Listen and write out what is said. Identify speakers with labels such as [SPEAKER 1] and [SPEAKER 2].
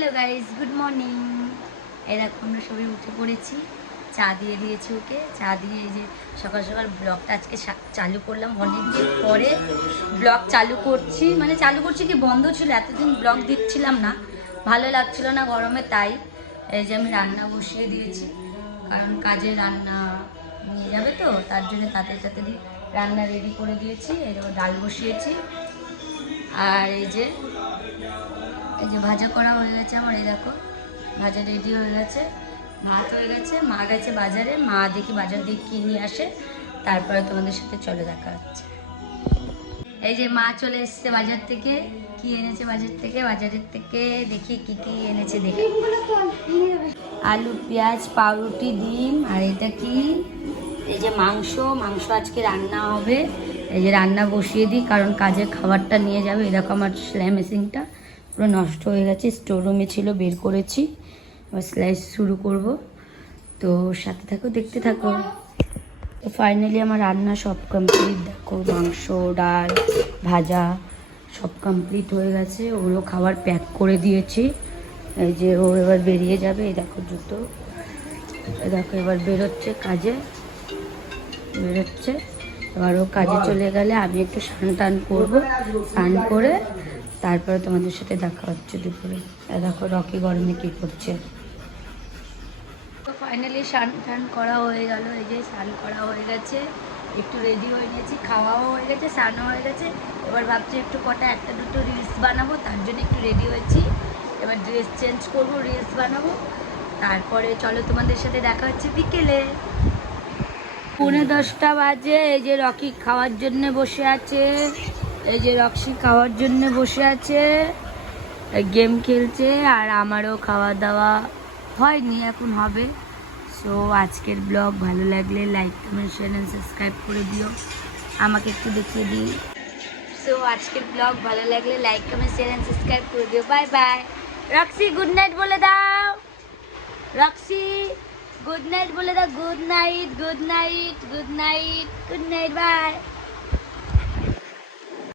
[SPEAKER 1] Hello guys, good morning. এই দেখো, আমরা সবাই উঠে পড়েছি। চা দিয়ে দিয়েছি ওকে। চা দিয়ে এই যে সকাল সকাল ব্লগটা আজকে চালু করলাম। অনেকদিন পরে ব্লগ চালু করছি। মানে চালু করছি কি, বন্ধ ছিল, এতদিন ব্লগ দিচ্ছিলাম না। ভালো লাগছিল না গরমে, তাই এই যে আমি রান্না বসিয়ে দিয়েছি। কারণ কাজে রান্না নিয়ে যাবে তো, তার জন্য তাতে তাড়াতাড়ি রান্না রেডি করে দিয়েছি। দেখো, ডাল বসিয়েছি। আর এই যে এই যে ভাজা করা হয়ে গেছে আমার, এই দেখো, ভাজা রেডি হয়ে গেছে, ভাত হয়ে গেছে, মা গেছে বাজারে, মা দেখি বাজার দিয়ে কিনে আসে, তারপরে তোমাদের সাথে চলে দেখা হচ্ছে। এই যে মা চলে এসছে বাজার থেকে, কি এনেছে বাজার থেকে? বাজারের থেকে দেখি কি কি এনেছে দেখি। আলু, পেঁয়াজ, পাউরুটি, ডিম, আর এটা কি? এই যে মাংস মাংস আজকে রান্না হবে। এই যে রান্না বসিয়ে দিই, কারণ কাজের খাবারটা নিয়ে যাবে। এরকম আমার সেলাই মেশিনটা। পুরো নষ্ট হয়ে গেছে স্টোর রুমে ছিল, বের করেছি। এবার স্লাইস শুরু করব। তো সাথে থাকো, দেখতে থাকো। তো ফাইনালি আমার রান্না সব কমপ্লিট দেখো, মাংস, ডাল, ভাজা সব কমপ্লিট হয়ে গেছে। ওগুলো খাবার প্যাক করে দিয়েছি। এই যে ও এবার বেরিয়ে যাবে, এই দেখো জুতো। দেখো, এবার বেরোচ্ছে কাজে। বেরোচ্ছে। এবার ও কাজে চলে গেলে আমি একটু স্নান টান করব। স্নান করে তারপরে তোমাদের সাথে দেখা হচ্ছে দুপুরে। দেখো রকি গরমে কী করছে। ফাইনালি স্নান টান করা হয়ে গেল। এই যে স্নান করা হয়ে গেছে। একটু রেডি হয়ে গেছি খাওয়াও হয়ে গেছে, স্নানও হয়ে গেছে। এবার ভাবছি একটু কটা একটা দুটো রিলস বানাবো, তার জন্য একটু রেডি হয়েছি। এবার ড্রেস চেঞ্জ করব রিলস বানাবো। তারপরে চলো তোমাদের সাথে দেখা হচ্ছে বিকেলে। পৌনে দশটা বাজে, এই যে রকি খাওয়ার জন্য বসে আছে। এই যে রক্সি খাওয়ার জন্য বসে আছে গেম খেলছে, আর আমারও খাওয়া দাওয়া হয়নি, এখন হবে। সো আজকের ব্লগ ভালো লাগলে like comment share and subscribe করে দিও। আমাকে একটু দেখিয়ে দিই। সো আজকের ব্লগ ভালো লাগলে like comment share and subscribe করে দিও। Bye bye Roxy good night বলে দাও। রক্সি গুড নাইট বলে দাও। Good night good night good night good night bye